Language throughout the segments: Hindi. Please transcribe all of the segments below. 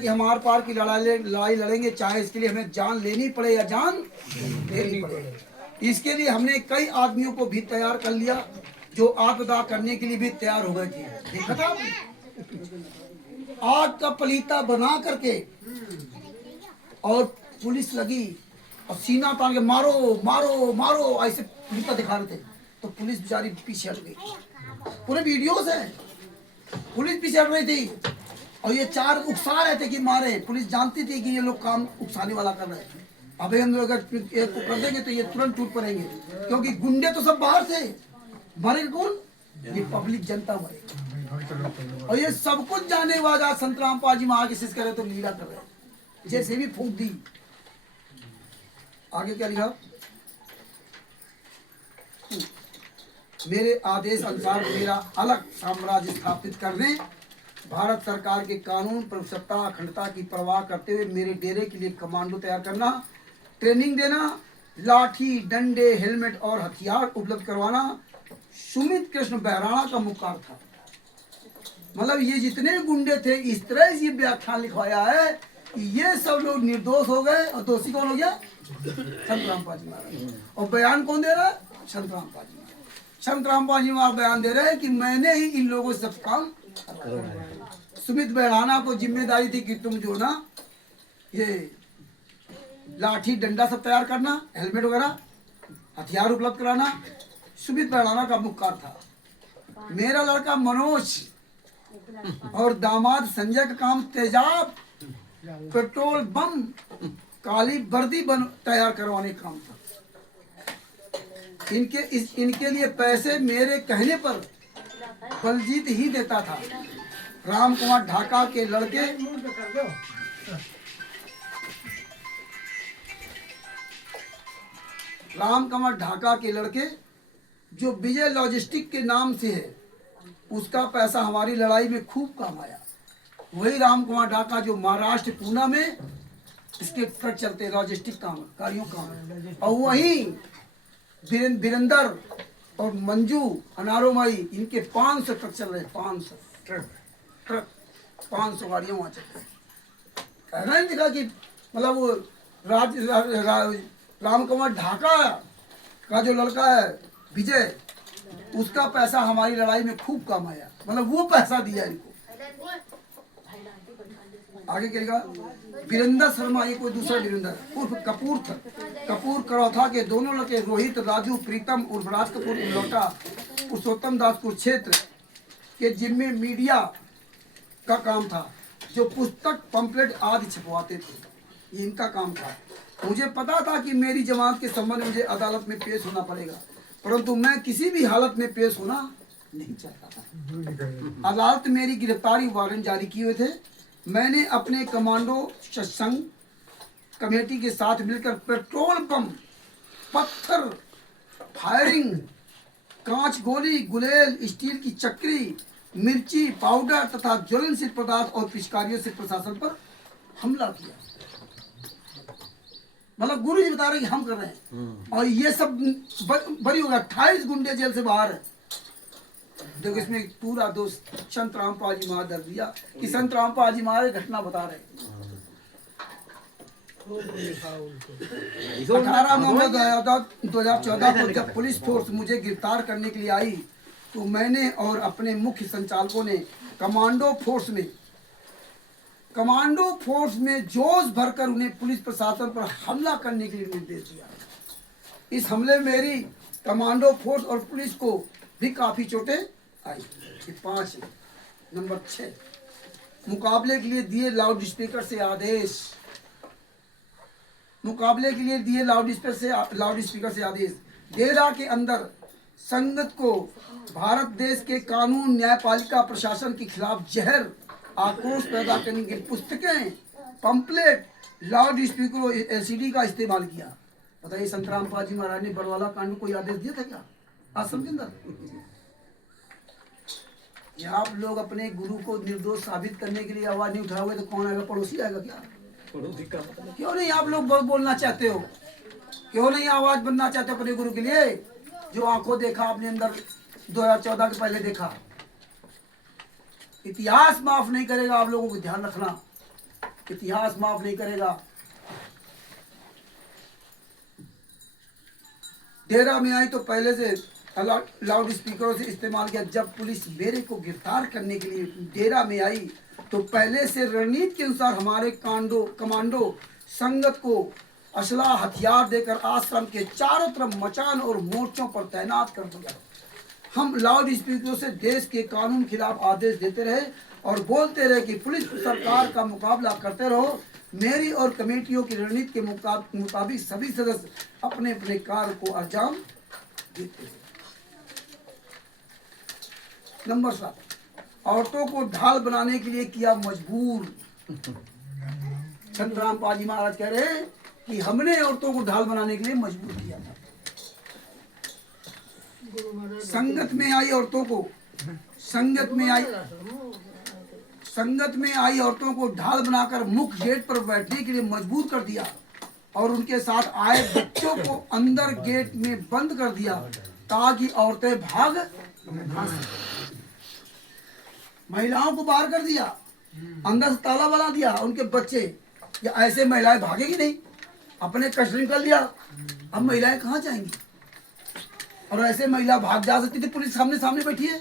कि हम आर पार की लड़ाई लड़ेंगे, चाहे इसके लिए हमें जान लेनी पड़े या जान लेनी पड़े। इसके लिए हमने कई आदमियों को भी तैयार कर लिया जो आत्मदाह करने के लिए भी तैयार हो गए थे। देखा था आग का पलीता बना करके और पुलिस लगी और सीना तान के मारो मारो मारो ऐसे पलीता दिखा रहे थे, तो पुलिस बेचारी पीछे हट गई। पूरे वीडियोस है, पुलिस पीछे हट रही थी और ये चार उकसा रहे थे कि मारे। पुलिस जानती थी कि ये लोग काम उकसाने वाला कर रहे हैं। अबे हम लोग अगर एक को कर देंगे तो ये तुरंत टूट पड़ेंगे, क्योंकि गुंडे तो सब बाहर थे। मरेगा कौन? ये पब्लिक जनता मरेगी। और ये सब कुछ जाने वाला संत रामपाल जी वहां किसी करे तो लीला कर रहे हैं, जैसे भी फूंक दी। आगे क्या लिखा? मेरे आदेश अनुसार मेरा अलग साम्राज्य स्थापित करने, भारत सरकार के कानून प्रभुसत्ता अखंडता की परवाह करते हुए मेरे डेरे के लिए कमांडो तैयार करना, ट्रेनिंग देना, लाठी डंडे हेलमेट और हथियार उपलब्ध करवाना सुमित कृष्ण बहराणा का मुख्य कार्य था। मतलब ये जितने गुंडे थे इस तरह से व्याख्यान लिखवाया है कि ये सब लोग निर्दोष हो गए और दोषी कौन हो गया? संत रामपाल जी महाराज। और बयान कौन दे रहा है? संत रामपाल जी महाराज। संत रामपाल जी महाराज बयान दे रहे हैं कि मैंने ही इन लोगों से सब काम करवाया। सुमित बहराणा को जिम्मेदारी थी कि तुम जो ना ये लाठी डंडा सब तैयार करना, हेलमेट वगैरह हथियार उपलब्ध कराना सुमित बहराणा का मुख्य कार्य था। मेरा लड़का मनोज और दामाद संजय का काम तेजाब, पेट्रोल बम, काली वर्दी तैयार करवाने का काम था। इनके लिए पैसे मेरे कहने पर बलजीत ही देता था। राम कुमार ढाका के लड़के जो विजय लॉजिस्टिक के नाम से है, उसका पैसा हमारी लड़ाई में खूब काम आया। वही राम कुमार ढाका जो महाराष्ट्र पूना में इसके ट्रक चलते लॉजिस्टिक कार्यों काम, और वही वीरेंद्र और मंजू अनारोमाई इनके 500 ट्रक चल रहे, 500 ट्रक 500 गाड़ियाँ वहाँ चल रही। कहना ही दिखा कि मतलब वो राम कुमार ढाका का जो लड़का है विजय, उसका पैसा हमारी लड़ाई में खूब काम आया। मतलब वो पैसा दिया इनको। आगे क्या? वीरेंद्र शर्मा, ये कोई दूसरा वीरेंद्र उर्फ कपूर था। कपूर करौथा के दोनों लड़के रोहित राजू प्रीतम उर्फ राज कपूर लौटा पुरुषोत्तम दास कुरुक्षेत्र के जिम्मे मीडिया का काम था, जो पुस्तक पंपलेट आदि छपवाते थे। ये इनका काम था। मुझे पता था कि मेरी जमानत के संबंध में मुझे अदालत में पेश होना पड़ेगा, परंतु मैं किसी भी हालत में पेश होना नहीं चाहता था। अदालत मेरी गिरफ्तारी वारंट जारी किए हुए थे। मैंने अपने कमांडो सत्संग कमेटी के साथ मिलकर पेट्रोल बम, पत्थर, फायरिंग, कांच गोली, गुलेल, स्टील की चक्री, मिर्ची पाउडर तथा ज्वलनशील पदार्थ और पिचकारियों से प्रशासन पर हमला किया। मतलब गुरु जी बता रहे कि हम कर रहे हैं, और ये सब बरी होगा। 28 गुंडे जेल से बाहर है। देखो इसमें पूरा दोष संत रामपाल जी महाराज दर्ज दिया कि संत रामपाल जी महाराज घटना बता रहे। 18 नवंबर 2014 को जब पुलिस फोर्स मुझे गिरफ्तार करने के लिए आई, तो मैंने और अपने मुख्य संचालकों ने कमांडो फोर्स में जोश भरकर उन्हें पुलिस प्रशासन पर हमला करने के लिए निर्देश दिया। इस हमले में मेरी कमांडो फोर्स और पुलिस को भी काफी चोटें आई। 5 नंबर 6 मुकाबले के लिए दिए लाउड स्पीकर से आदेश। डेरा के अंदर संगत को भारत देश के कानून न्यायपालिका प्रशासन के खिलाफ जहर आक्रोश पैदा करने की पुस्तकें, पंपलेट, लाउड स्पीकर और एलसीडी का इस्तेमाल किया। बताइए संत रामपाल जी महाराज ने बड़वाला कांड में कोई आदेश दिया था क्या आश्रम के अंदर? आप लोग अपने गुरु को निर्दोष साबित करने के लिए आवाज नहीं उठाओगे तो कौन आएगा? पड़ोसी आएगा क्या? पड़ोसी का मतलब क्यों नहीं आप लोग बोलना चाहते हो? क्यों नहीं आवाज बनना चाहते अपने गुरु के लिए? जो आंखों देखा आपने अंदर 2014 के पहले देखा। इतिहास माफ नहीं करेगा, आप लोगों को ध्यान रखना। इतिहास माफ नहीं करेगा। डेरा में आई तो पहले से लाउड स्पीकरों से इस्तेमाल किया। जब पुलिस मेरे को गिरफ्तार करने के लिए डेरा में आई तो पहले से रणनीति के अनुसार हमारे कमांडो संगत को असला हथियार देकर आश्रम के चारों तरफ मचान और मोर्चों पर तैनात कर दिया। हम लाउड स्पीकरों से देश के कानून खिलाफ आदेश देते रहे और बोलते रहे कि पुलिस सरकार का मुकाबला करते रहो। मेरी और कमेटियों की रणनीति के मुताबिक सभी सदस्य अपने अपने कार्य को अंजाम देते रहे। नंबर 7, औरतों को ढाल बनाने के लिए किया मजबूर। संत रामपाल जी महाराज कह रहे हैं कि हमने औरतों को ढाल बनाने के लिए मजबूर किया था। संगत में आई औरतों को औरतों को ढाल बनाकर मुख्य गेट पर बैठने के लिए मजबूर कर दिया और उनके साथ आए बच्चों को अंदर गेट में बंद कर दिया ताकि औरतें भाग ना सकें। महिलाओं को बाहर कर दिया, अंदर से ताला बना दिया। उनके बच्चे या ऐसे महिलाएं भागेगी नहीं, अपने कष्ट निकल लिया। अब महिलाएं कहाँ जाएंगी? और ऐसे महिला भाग जा सकती थी, पुलिस सामने सामने बैठी है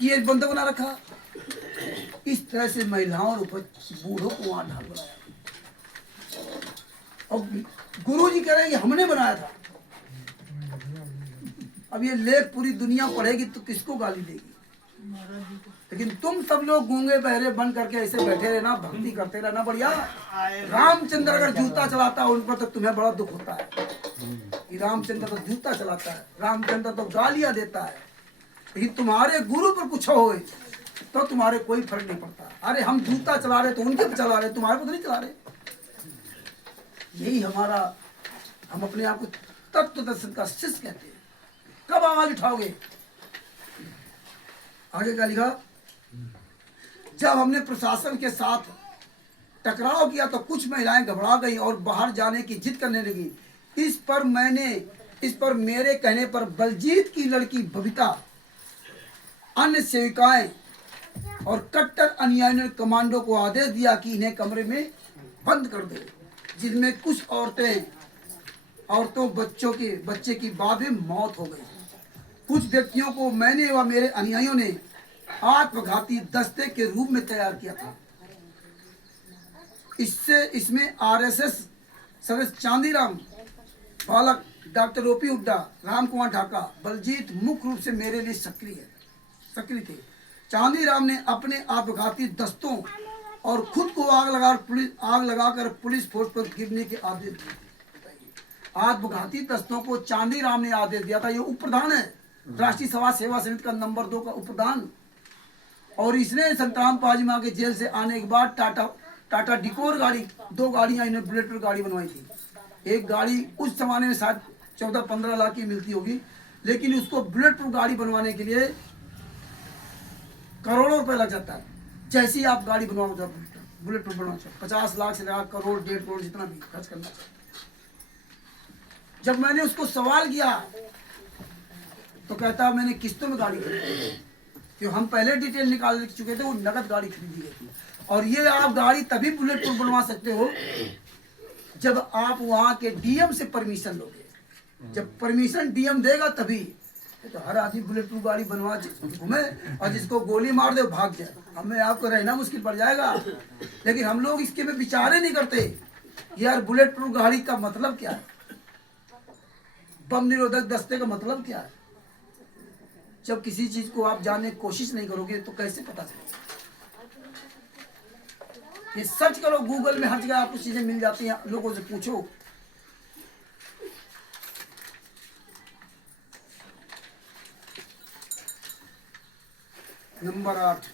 कि ये बंदा बना रखा। इस तरह से महिलाओं और बूढ़ों को वहां ढाल बनाया। और गुरु जी कह रहे हैं कि हमने बनाया था। अब ये लेख पूरी दुनिया पढ़ेगी तो किसको गाली देगी? लेकिन तुम सब लोग गूंगे बहरे बन करके ऐसे बैठे रहना, भक्ति करते रहना। बढ़िया। रामचंद्र अगर जूता चलाता है उन पर तो तुम्हें बड़ा दुख होता है कि रामचंद्र तो जूता चलाता है, रामचंद्र तो गालियां देता है। लेकिन तुम्हारे गुरु पर कुछ हो तो तुम्हारे कोई फर्क नहीं पड़ता। अरे हम जूता चला रहे तो उनके पे चला रहे, तुम्हारे पे तो नहीं चला रहे। यही हमारा, हम अपने आप को तत्व दर्शन का शिष्य कहते हैं। कब आवाज उठाओगे? आगे क्या लिखा? जब हमने प्रशासन के साथ टकराव किया तो कुछ महिलाएं घबरा गई और बाहर जाने की जिद करने लगी। इस पर मेरे कहने पर बलजीत की लड़की बबीता, अन्य सेविकाएं और कट्टर अनुयायियों ने कमांडो को आदेश दिया कि इन्हें कमरे में बंद कर दे, जिसमें कुछ औरतों बच्चे की बाद में मौत हो गई। कुछ व्यक्तियों को मैंने व मेरे अनुयायियों ने आत्मघाती दस्ते के रूप में तैयार किया था। इसमें आरएसएस सदस्य चांदीराम, बालक डॉक्टर ओपी हुड्डा, राम कुमार ढाका, बलजीत मुख्य रूप से मेरे लिए सक्रिय थे। चांदीराम ने अपने आत्मघाती दस्तों और खुद को आग लगाकर पुलिस फोर्स पर गिरने के आदेश दिए। आत्मघाती दस्तों को चांदीराम ने आदेश दिया था। ये उप प्रधान है, राष्ट्रीय समाज सेवा समिति का नंबर 2 का उप प्रधान। और इसने संत रामपाल जी के जेल से आने के बाद टाटा डिकोर गाड़ी, 2 गाड़ियां इन्हें बुलेट प्रूफ गाड़ी बनवाई थी। एक गाड़ी उस जमाने में शायद 14-15 लाख की मिलती होगी, लेकिन उसको बुलेट प्रूफ गाड़ी बनवाने के लिए करोड़ों रुपए लग जाता है। जैसी आप गाड़ी बनवाओ, बुलेट प्रूफ बनवाओ, 50 लाख से लगा करोड़, 1.5 करोड़ जितना भी खर्च करना चाहिए। जब मैंने उसको सवाल किया तो कहता मैंने किस्तों में गाड़ी खरीदी, क्यों हम पहले डिटेल निकाल चुके थे, वो नगद गाड़ी खरीदी गई थी। और ये आप गाड़ी तभी बुलेट प्रूफ बनवा सकते हो जब आप वहां के डीएम से परमिशन लोगे। जब परमिशन डीएम देगा तभी। तो हर आदमी बुलेट प्रूफ गाड़ी बनवा घूमे और जिसको गोली मार दे भाग जाए, हमें आपको रहना मुश्किल पड़ जाएगा। लेकिन हम लोग इसके में विचार ही नहीं करते यार बुलेट प्रूफ गाड़ी का मतलब क्या है, बम निरोधक दस्ते का मतलब क्या है। जब किसी चीज को आप जानने की कोशिश नहीं करोगे तो कैसे पता चलेगा। ये सर्च करो गूगल में, हर जगह आपको चीजें मिल जाती हैं, लोगों से पूछो। नंबर 8,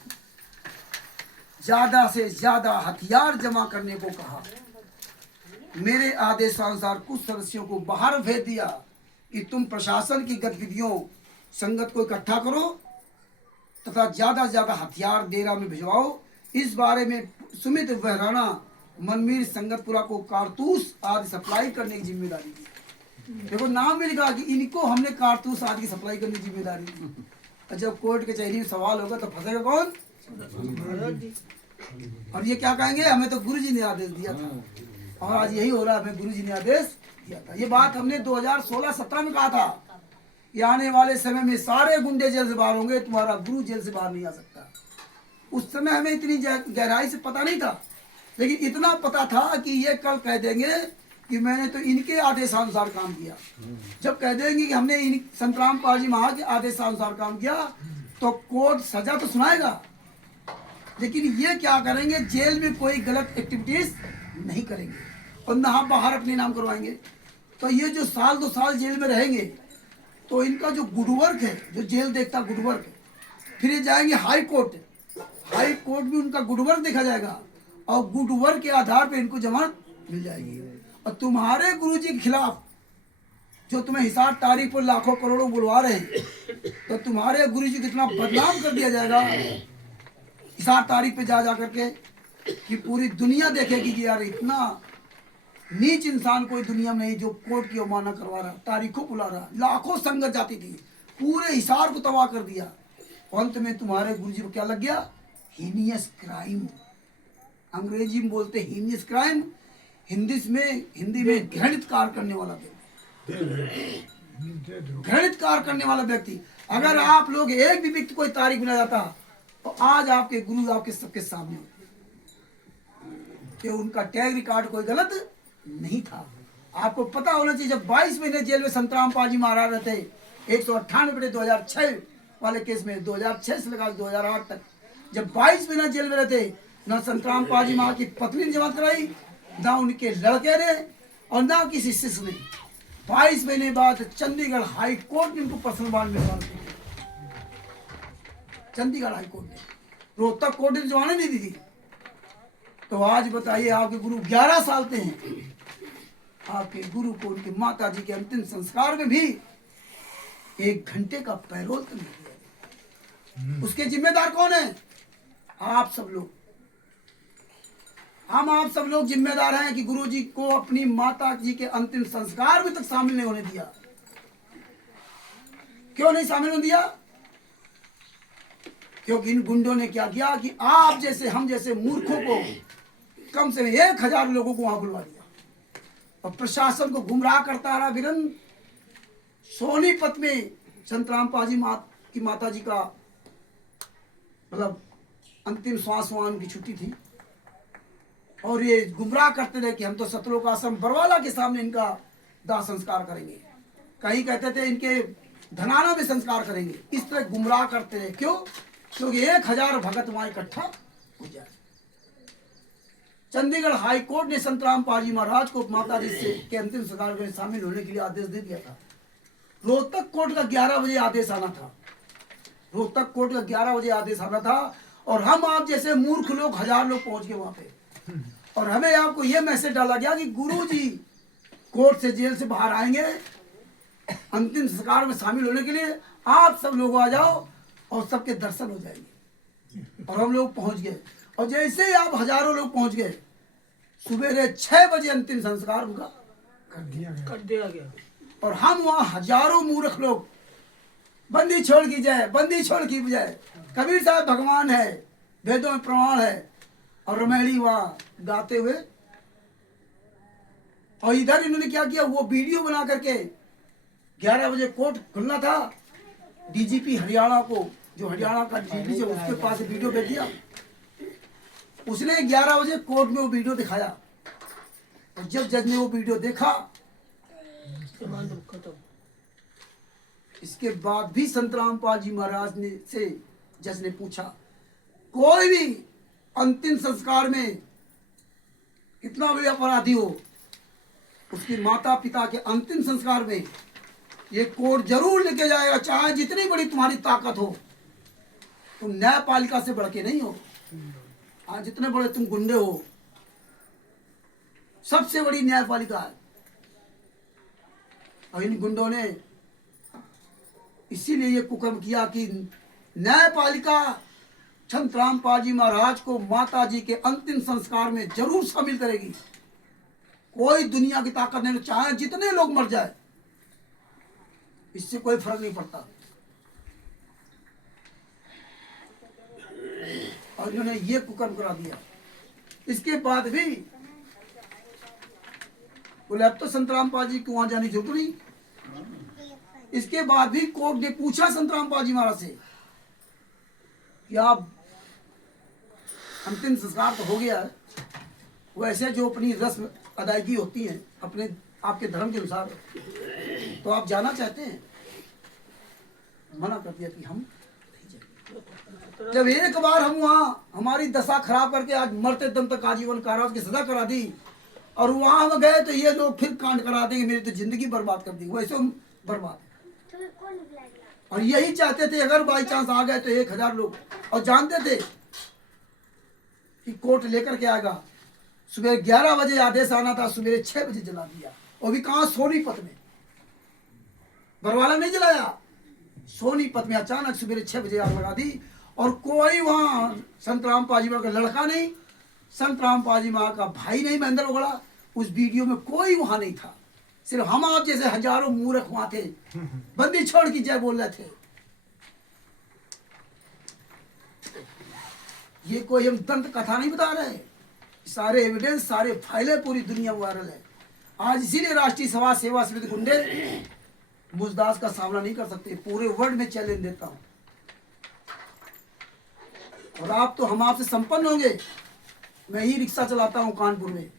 ज्यादा से ज्यादा हथियार जमा करने को कहा। मेरे आदेशानुसार कुछ सदस्यों को बाहर भेज दिया कि तुम प्रशासन की गतिविधियों संगत को इकट्ठा करो तथा ज्यादा से ज्यादा हथियार डेरा में भिजवाओ। इस बारे में सुमित वहराना मनमीर संगतपुरा को कारतूस आदि सप्लाई करने की जिम्मेदारी दी। देखो नाम में लिखा कि इनको हमने कारतूस आदि की सप्लाई करने की जिम्मेदारी दी। जब कोर्ट कचहरी में सवाल होगा तो फंसेगा कौन? और ये क्या कहेंगे, हमें तो गुरुजी ने आदेश दिया था। और आज यही हो रहा है, हमें गुरुजी ने आदेश दिया था। ये बात हमने 2016-17 में कहा था कि आने वाले समय में सारे गुंडे जेल से बाहर होंगे, तुम्हारा गुरु जेल से बाहर नहीं आ सकता। उस समय हमें इतनी गहराई से पता नहीं था, लेकिन इतना पता था कि ये कल कह देंगे कि मैंने तो इनके आदेशानुसार काम किया। जब कह देंगे कि हमने इन संतराम पाल जी महा के आदेशानुसार काम किया, तो कोर्ट सजा तो सुनाएगा, लेकिन ये क्या करेंगे, जेल में कोई गलत एक्टिविटीज नहीं करेंगे और ना बाहर अपने नाम करवाएंगे। तो ये जो 1-2 साल जेल में रहेंगे, तो इनका जो गुडवर्क है, जो जेल देखता गुडवर्क, फिर ये जाएंगे हाई कोर्ट, हाई कोर्ट में उनका गुडवर्क देखा जाएगा और गुडवर्क के आधार पर इनको जमानत मिल जाएगी। और तुम्हारे गुरुजी के खिलाफ जो तुम्हें हिसार तारीख पर लाखों करोड़ों बुलवा रहे हैं, तो तुम्हारे गुरुजी को इतना बदनाम कर दिया जाएगा हिसार तारीख पे जा करके कि पूरी दुनिया देखेगी कि यार इतना नीच इंसान कोई दुनिया में नहीं जो कोर्ट की अवमानना करवा रहा, तारीखों बुला रहा। लाखों संगत जाती थी, पूरे हिसार को तबाह कर दिया। अंत में तुम्हारे गुरुजी को क्या लग गया, हीनियस क्राइम। अंग्रेजी में बोलते हीनियस क्राइम, हिंदी में घृणित कार्य करने वाला व्यक्ति, घृणित कार्य करने वाला व्यक्ति। अगर आप लोग एक भी व्यक्ति कोई तारीख बना जाता, तो आज आपके गुरु आपके सबके सामने होते कि उनका टैग रिकॉर्ड कोई गलत नहीं था। आपको पता होना चाहिए, जब 22 महीने जेल में संतराम पाल जी महाराज रहते, 198/2006 वाले केस में 2006 से लगा 2008 तक, जब 22 महीना जेल में रहते, न संतराम पाल जी महाराज की पत्नी ने जमानत कराई, ना उनके लड़के ने और ना किसी शिष्य ने। 22 महीने बाद चंडीगढ़ हाई कोर्ट ने उनको पर्सनल बॉन्ड में दिया। चंडीगढ़ हाई कोर्ट ने, रोहतक कोर्ट ने जमानत नहीं दी थी। तो आज बताइए, आपके गुरु 11 साल के हैं, आपके गुरु को उनके माता जी के अंतिम संस्कार में भी 1 घंटे का पैरोल तो नहीं दिया। उसके जिम्मेदार कौन है, आप सब लोग। हम आप सब लोग जिम्मेदार हैं कि गुरुजी को अपनी माता जी के अंतिम संस्कार में तक शामिल नहीं होने दिया। क्यों नहीं शामिल होने दिया, क्योंकि इन गुंडों ने क्या किया कि आप जैसे हम जैसे मूर्खों को कम से कम 1000 लोगों को वहां बुलवा दिया और प्रशासन को गुमराह करता रहा। वीरन सोनीपत में संतराम पाजी की माता जी का मतलब अंतिम श्वास वहां उनकी छुट्टी थी, और ये गुमराह करते रहे कि हम तो सतलोक आश्रम बरवाला के सामने इनका दाह संस्कार करेंगे, कहीं कहते थे इनके धनाना में संस्कार करेंगे। इस तरह गुमराह करते रहे। क्यों, क्योंकि 1000 भगत वहां इकट्ठा हो जाए। चंडीगढ़ हाई कोर्ट ने संतराम पाल जी महाराज को माता जी से के अंतिम संस्कार में शामिल होने के लिए आदेश दे दिया था। रोहतक कोर्ट का 11 बजे आदेश आना था, रोहतक कोर्ट का 11 बजे आदेश आना था, और हम आप जैसे मूर्ख लोग 1000 लोग पहुंच गए वहां पे। और हमें आपको यह मैसेज डाला गया कि गुरुजी कोर्ट से जेल से बाहर आएंगे अंतिम संस्कार में शामिल होने के लिए, आप सब लोग आ जाओ और सबके दर्शन हो जाएंगे। और हम लोग पहुंच गए, और जैसे ही आप हजारों लोग पहुंच गए, सुबह 6 बजे अंतिम संस्कार उनका कर दिया गया। और हम वहां हजारों मूर्ख लोग बंदी छोड़ की जाए, बंदी छोड़ की जाए, कबीर साहब भगवान है, वेदों में प्रमाण है, और रमेली वहां गाते हुए। और इधर इन्होंने क्या किया, वो वीडियो बना करके 11 बजे कोर्ट खुलना था, डीजीपी हरियाणा को, जो हरियाणा का डीजीपी है उसके पास वीडियो भेज दिया। उसने 11 बजे कोर्ट में वो वीडियो दिखाया, और जब जज ने वो वीडियो देखा, इसके बाद भी संतराम पाल जी महाराज ने से जज ने पूछा, कोई भी अंतिम संस्कार में कितना भी अपराधी हो, उसकी माता पिता के अंतिम संस्कार में ये कोर्ट जरूर लेके जाएगा, चाहे जितनी बड़ी तुम्हारी ताकत हो। तुम न्यायपालिका से बढ़ के नहीं हो, आज जितने बड़े तुम गुंडे हो, सबसे बड़ी न्यायपालिका है। और इन गुंडों ने इसीलिए ये कुकर्म किया कि न्यायपालिका संतराम पाल जी महाराज को माता जी के अंतिम संस्कार में जरूर शामिल करेगी। कोई दुनिया की ताकत नहीं, चाहे जितने लोग मर जाए, इससे कोई फर्क नहीं पड़ता। और इन्होंने ये कुकर्म करा दिया। इसके बाद भी बोले अब तो संतराम पाजी को वहां जाने की जरूरत नहीं। इसके बाद भी कोर्ट ने पूछा संतराम पाजी महाराज से कि आप अंतिम संस्कार तो हो गया है, वैसे जो अपनी रस्म अदायगी होती है अपने आपके धर्म के अनुसार, तो आप जाना चाहते हैं? मना कर दिया कि हम नहीं जाएंगे। जब एक बार हम वहाँ हमारी दशा खराब करके आज मरते दम तक आजीवन कारावास की सजा करा दी, और वहां हम गए तो ये लोग फिर कांड करा देंगे, मेरी तो जिंदगी बर्बाद कर दी, वैसे हम बर्बाद। और यही चाहते थे अगर बाई चांस आ गए तो 1000 लोग, और जानते थे कि कोर्ट लेकर के आएगा। सुबह 11 बजे आदेश आना था, सुबह 6 बजे जला दिया, और भी कहाँ सोनीपत में, बरवाला नहीं जलाया, सोनीपत में अचानक सुबह 6 बजे आग लगा दी। और कोई वहाँ संतराम पाजी माँ का लड़का नहीं, संतराम पाजी माँ का भाई नहीं महेंद्र ओगड़ा, उस वीडियो में कोई वहां नहीं था। सिर्फ हम आप जैसे हजारों मूर्ख वहां थे, बंदी छोड़ की जय बोल रहे थे। ये कोई हम दंत कथा नहीं बता रहे, सारे एविडेंस, सारे फाइलें पूरी दुनिया में वायरल है। आज इसीलिए राष्ट्रीय समाज सेवा समिति गुंडे मुजदास का सामना नहीं कर सकते। पूरे वर्ल्ड में चैलेंज देता हूं, और आप तो हम आपसे संपन्न होंगे। मैं ही रिक्शा चलाता हूं कानपुर में,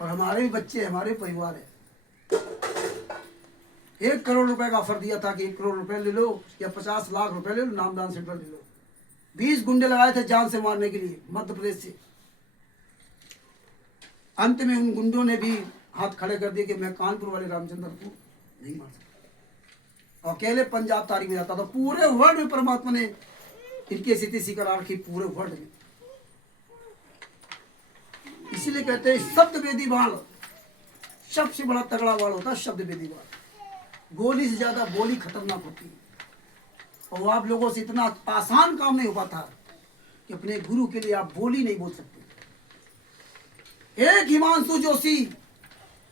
और हमारे भी बच्चे, हमारे परिवार है। 1 करोड़ रुपए का ऑफर दिया था कि 1 करोड़ रुपए ले लो या 50 लाख रुपए ले लो, नामदान सेंटर ले लो। 20 गुंडे लगाए थे जान से मारने के लिए मध्य प्रदेश से। अंत में उन गुंडों ने भी हाथ खड़े कर दिए कि मैं कानपुर वाले रामचंद्र को नहीं मार सकता। अकेले पंजाब तारीख में जाता था। पूरे वर्ल्ड में परमात्मा ने इनकी स्थिति करा रखी, पूरे वर्ल्ड में। इसीलिए कहते हैं शब्द वेदी बाण सबसे बड़ा तगड़ा बाण होता है, शब्द वेदी बाण। गोली से ज्यादा बोली खतरनाक होती है, और आप लोगों से इतना आसान काम नहीं हो पाता कि अपने गुरु के लिए आप बोली नहीं बोल सकते। एक हिमांशु जोशी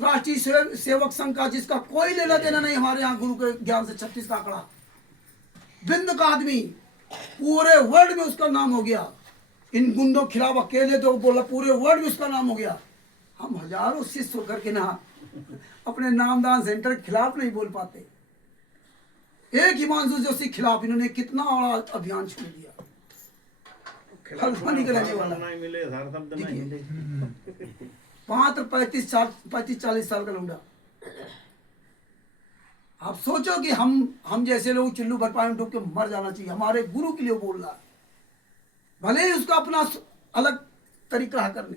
राष्ट्रीय सेवक संघ का, जिसका कोई लेना देना नहीं हमारे यहाँ गुरु के ज्ञान से, 36 का आंकड़ा, बिंद का आदमी, पूरे वर्ल्ड में उसका नाम हो गया। इन गुंडों के खिलाफ अकेले तो बोला, पूरे वर्ल्ड में उसका नाम हो गया। हम हजारों शिष्य होकर के ना अपने नामदान सेंटर के खिलाफ नहीं बोल पाते। एक हिमांशु जोशी के खिलाफ इन्होंने कितना बड़ा अभियान छोड़ दिया। निकलने वाला 35-40 साल का लौंडा। आप सोचो कि हम जैसे लोग चुल्लू भर पानी डूब के मर जाना चाहिए, हमारे गुरु के लिए बोल रहा है। भले ही उसका अपना अलग तरीका है करने,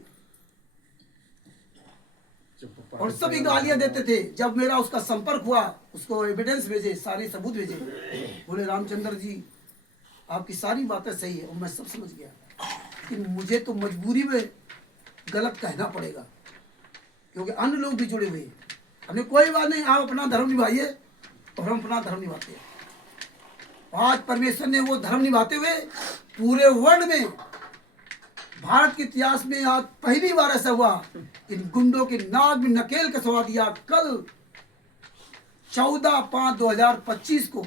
और सभी गालियां देते थे। जब मेरा उसका संपर्क हुआ, उसको एविडेंस भेजे, सारे सबूत भेजे, बोले रामचंद्र जी आपकी सारी बातें सही है, और मैं सब समझ गया कि मुझे तो मजबूरी में गलत कहना पड़ेगा, क्योंकि अन्य लोग भी जुड़े हुए हैं। हमें कोई बात नहीं, आप अपना धर्म निभाइए और हम अपना धर्म निभाते हैं। आज परमेश्वर ने वो धर्म निभाते हुए पूरे वर्ल्ड में, भारत के इतिहास में आज पहली बार ऐसा हुआ, इन गुंडों के नाक में नकेल कसवा दिया। कल 14/5/2025 को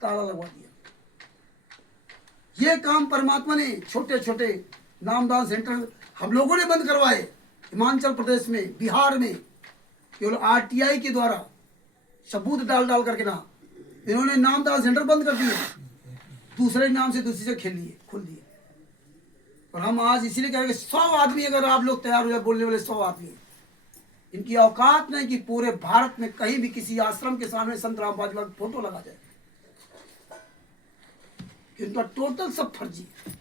ताला लगवा दिया। ये काम परमात्मा ने, छोटे छोटे नामदान सेंटर हम लोगों ने बंद करवाए हिमाचल प्रदेश में, बिहार में, केवल आरटीआई के द्वारा सबूत डाल करके ना, इन्होंने नामदान सेंटर बंद कर दिए, दूसरे नाम से दूसरी से खोल दिए। और हम आज इसीलिए कह रहे 100 आदमी अगर आप लोग तैयार हो जाए, बोलने वाले 100 आदमी, इनकी औकात नहीं कि पूरे भारत में कहीं भी किसी आश्रम के सामने संत राम पाजी का फोटो लगा जाए। इनका टोटल सब फर्जी है।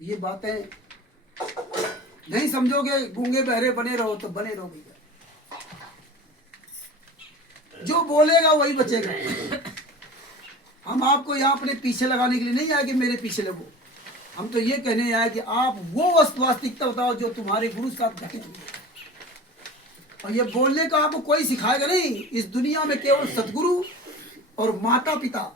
ये बातें नहीं समझोगे, गूंगे बहरे बने रहो तो बने रहो भैया। जो बोलेगा वही बचेगा। हम आपको यहाँ अपने पीछे लगाने के लिए नहीं आए कि मेरे पीछे लगो। हम तो ये कहने आए कि आप वो वास्तविकता बताओ जो तुम्हारे गुरु साथ घटित हुई। और ये बोलने का आपको कोई सिखाएगा नहीं। इस दुनिया में केवल सदगुरु और माता पिता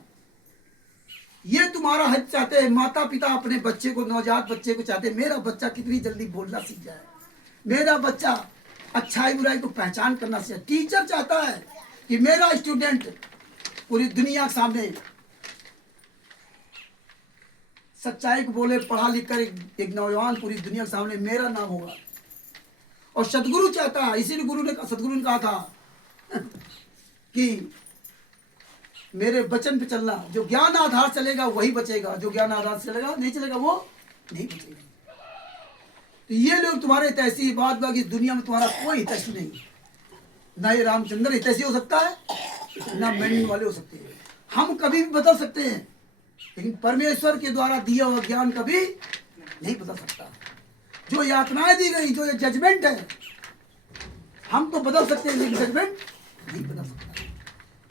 ये तुम्हारा हित चाहते हैं। माता पिता अपने बच्चे को, नवजात बच्चे को चाहते हैं मेरा बच्चा कितनी जल्दी बोलना सीख जाए, मेरा बच्चा अच्छाई बुराई को पहचान करना सीखे। टीचर चाहता है कि मेरा स्टूडेंट पूरी दुनिया के सामने सच्चाई को बोले, पढ़ा लिख कर एक नौजवान पूरी दुनिया के सामने मेरा नाम होगा। और सदगुरु चाहता है, इसीलिए सदगुरु ने कहा था कि मेरे वचन पे चलना, जो ज्ञान आधार चलेगा वही बचेगा, जो ज्ञान आधार से चलेगा नहीं चलेगा वो नहीं बचेगा। तो ये लोग तुम्हारे हितैषी, बात बाकी इस दुनिया में तुम्हारा कोई हितैषी नहीं, ना ये रामचंद्र हितैषी हो सकता है, ना मैनी वाले हो सकते हैं। हम कभी भी बदल सकते हैं, लेकिन परमेश्वर के द्वारा दिया हुआ ज्ञान कभी नहीं बदल सकता। जो यातनाएं दी गई, जो ये जजमेंट है, हम तो बदल सकते हैं लेकिन जजमेंट नहीं बदल सकता।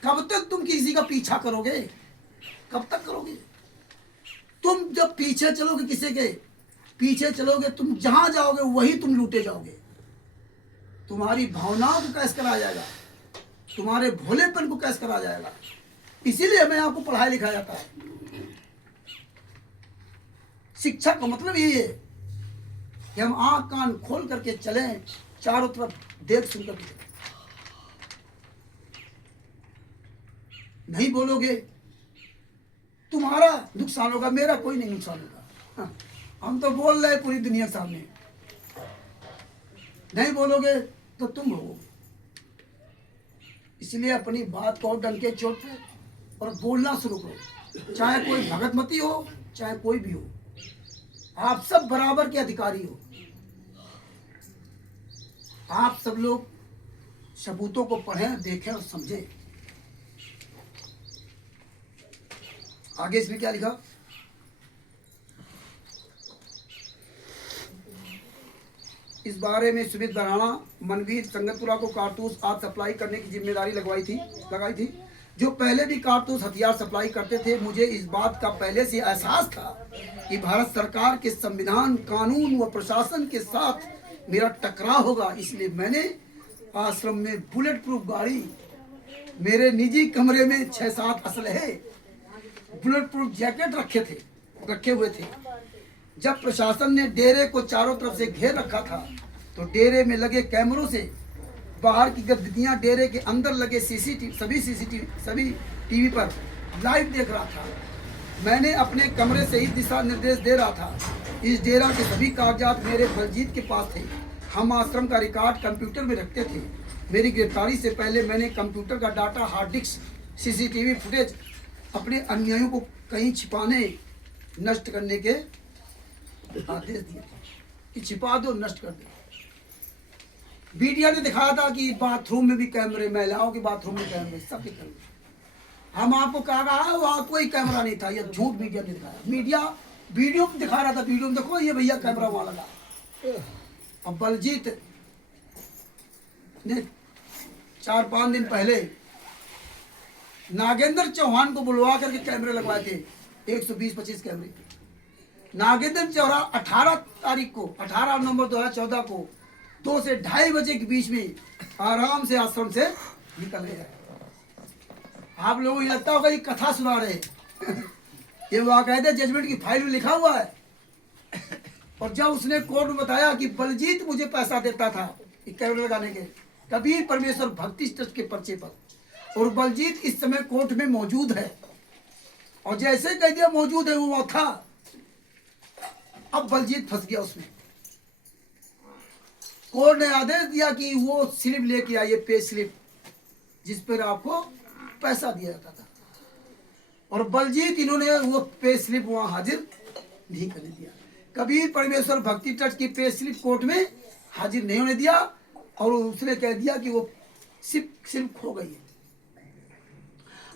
कब तक तुम किसी का पीछा करोगे? कब तक करोगे? तुम जब पीछे चलोगे, किसी के पीछे चलोगे, तुम जहां जाओगे वही तुम लूटे जाओगे। तुम्हारी भावनाओं को कैसे करा जाएगा, तुम्हारे भोलेपन को कैसे करा जाएगा। इसीलिए हमें आपको पढ़ाया लिखाया जाता है। शिक्षा का मतलब यही है कि हम आंख कान खोल करके चलें, चारों तरफ देख सुन करके चलें। नहीं बोलोगे तुम्हारा नुकसान होगा, मेरा कोई नहीं नुकसान होगा। हाँ, हम तो बोल रहे पूरी दुनिया के सामने। नहीं बोलोगे तो तुम भोगोगे। इसलिए अपनी बात को डंके चोट पे और बोलना शुरू करो। चाहे कोई भगतमती हो, चाहे कोई भी हो, आप सब बराबर के अधिकारी हो। आप सब लोग सबूतों को पढ़ें, देखें और समझें। आगे इसमें क्या लिखा? इस बारे में सुमित बराना, मनवीर संगतपुरा को कारतूस आज सप्लाई करने की जिम्मेदारी लगाई थी। जो पहले भी कारतूस हथियार सप्लाई करते थे। मुझे इस बात का पहले से एहसास था कि भारत सरकार के संविधान, कानून व प्रशासन के साथ मेरा टकराव होगा। इसलिए मैंने आश्रम में बुलेट प्रूफ गाड़ी, मेरे निजी कमरे में 6-7 असलहे, बुलेट प्रूफ जैकेट रखे हुए थे। जब प्रशासन ने डेरे को चारों तरफ से घेर रखा था तो डेरे में लगे कैमरों से बाहर की गतिविधियां, डेरे के अंदर लगे सभी टीवी पर लाइव देख रहा था। मैंने अपने कमरे से ही दिशा निर्देश दे रहा था। इस डेरा के सभी कागजात मेरे बलजीत के पास थे। हम आश्रम का रिकॉर्ड कंप्यूटर में रखते थे। मेरी गिरफ्तारी से पहले मैंने कंप्यूटर का data, hard disk, CCTV footage अपने अनुयायियों को कहीं छिपाने, नष्ट करने के आदेश दिए कि छिपा दो, नष्ट कर दो। मीडिया ने दिखाया था कि बाथरूम में भी कैमरे, महिलाओं के बाथरूम में कैमरे, सब के कैमरे। हम आपको कहा वहाँ कोई कैमरा नहीं था, यह झूठ मीडिया ने दिखाया। मीडिया वीडियो में दिखा रहा था, वीडियो में देखो ये भैया कैमरा वहाँ लगा। अब बलजीत ने 4-5 दिन पहले नागेंद्र चौहान को बुलवा करके कैमरे लगवाए थे, 120-25 कैमरे। नागेंद्र चौहान 18 नवंबर 2014 को 2 से 2:30 बजे के बीच में आराम से आश्रम से निकल गए। आप लोगों को लगता होगा ये कथा सुना रहे ये वाक़ायदे जजमेंट की फाइल में लिखा हुआ है। और जब उसने कोर्ट में बताया कि बलजीत मुझे पैसा देता था कैमरे लगाने के, कबीर परमेश्वर भक्ति ट्रस्ट के पर्चे पर, और बलजीत इस समय कोर्ट में मौजूद है, और जैसे कह दिया मौजूद है वो था। अब बलजीत फंस गया उसमें। कोर्ट ने आदेश दिया कि वो स्लिप लेके आइए, पे स्लिप, जिस पर आपको पैसा दिया जाता था। और बलजीत इन्होंने वो पे स्लिप वहां हाजिर नहीं करने दिया। कबीर परमेश्वर भक्ति ट्रस्ट की पे स्लिप कोर्ट में हाजिर नहीं होने दिया, और उसने कह दिया कि वो स्लिप खो गई है।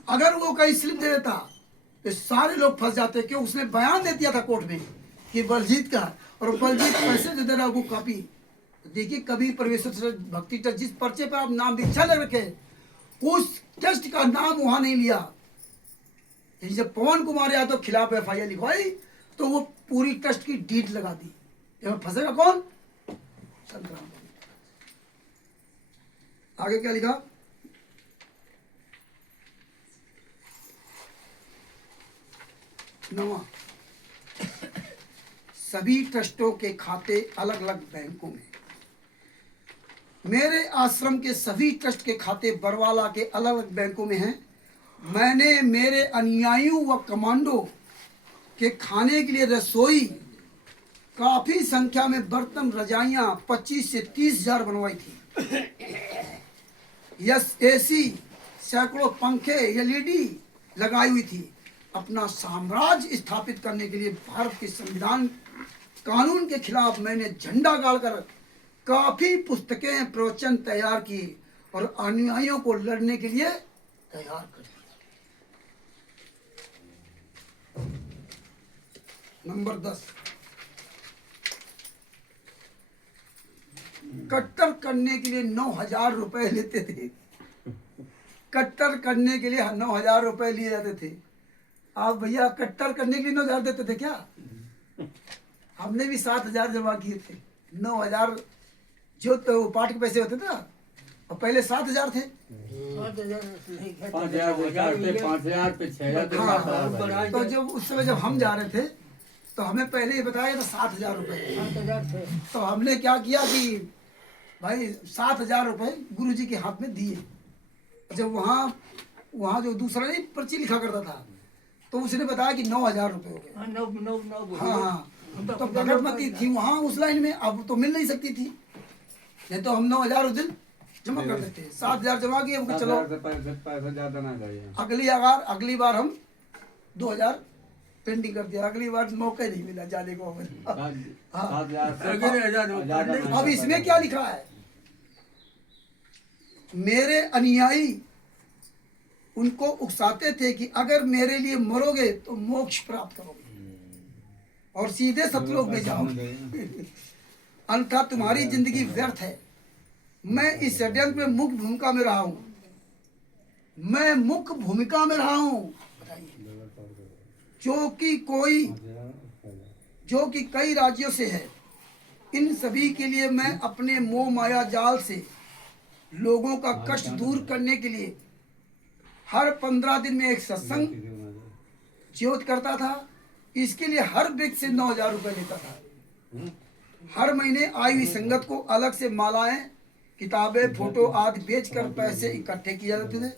अगर वो कहीं स्लिप दे देता तो सारे लोग फंस जाते। क्यों? उसने बयान दे दिया था कोर्ट में कि बलजीत का, और बलजीत पैसे दे दे रहा वो कॉपी। देखिए, कबीर परमेश्वर भक्ति ट्रस्ट जिस पर्चे पर आप नाम दीक्षा लग रखे, उस ट्रस्ट का नाम वहां नहीं लिया। जब पवन कुमार यादव खिलाफ FIR लिखवाई तो वो पूरी ट्रस्ट की डीड लगा दी। फंसेगा कौन? संतराम। आगे क्या लिखा? नवा, सभी ट्रस्टों के खाते अलग अलग बैंकों में। मेरे आश्रम के सभी ट्रस्ट के खाते बरवाला के अलग अलग बैंकों में हैं, मैंने मेरे अनुयायियों व कमांडो के खाने के लिए रसोई काफी संख्या में बर्तन रजाइयां 25 से 30,000 बनवाई थी। यस एसी, सैकड़ों पंखे, एलईडी लगाई हुई थी। अपना साम्राज्य स्थापित करने के लिए भारत के संविधान कानून के खिलाफ मैंने झंडा गाड़कर काफी पुस्तकें प्रवचन तैयार किए और अनुयायियों को लड़ने के लिए तैयार कर दिया। नंबर 10, कट्टर करने के लिए 9,000 रुपए लेते थे। कट्टर करने के लिए 9,000 रुपए लिए जाते थे। आप भैया कट्टर करने के लिए 9,000 देते थे क्या? हमने भी 7,000 जमा किए थे। 9,000 जो तो पाठ के पैसे होते थे ना, और पहले 7,000 थे। 5,000 पे 6,000। हाँ, तो जब उस समय जब हम जा रहे थे तो हमें पहले ही बताया था 7,000 रुपए। तो हमने क्या किया कि भाई 7,000 रुपए गुरुजी के हाथ में दिए। जब वहाँ जो दूसरा नहीं पर्ची लिखा करता था, तो उसने बताया कि 9,000 रुपए हो गए। हाँ, तो भगतमती थी वहाँ उस लाइन में, अब तो मिल नहीं सकती थी, नहीं तो हम 9,000 उस दिन जमा कर देते। 7,000 जमा किए, हमको चलो पैसा ज्यादा ना चाहिए। अगली बार हम 2,000 पेंडिंग कर दिया। अगली बार मौका नहीं मिला जाने को हमें। अब इसमें क्या लिखा है? मेरे अनुयायी उनको उकसाते थे कि अगर मेरे लिए मरोगे तो मोक्ष प्राप्त करोगे और सीधे सतलोक में जाओगे, अन्यथा तुम्हारी जिंदगी व्यर्थ है। मैं इस षड्यंत्र में मुख्य भूमिका में रहा हूं। मैं मुख्य भूमिका में रहा हूं, जो कि कई राज्यों से है। इन सभी के लिए मैं अपने मोह माया जाल से लोगों का कष्ट दूर करने के लिए हर 15 दिन में एक सत्संग ज्योत करता था। इसके लिए हर व्यक्ति से 9,000 रुपए लेता था। हर महीने आई हुई संगत को अलग से मालाएं, किताबें, फोटो आदि बेचकर पैसे इकट्ठे किए जाते थे।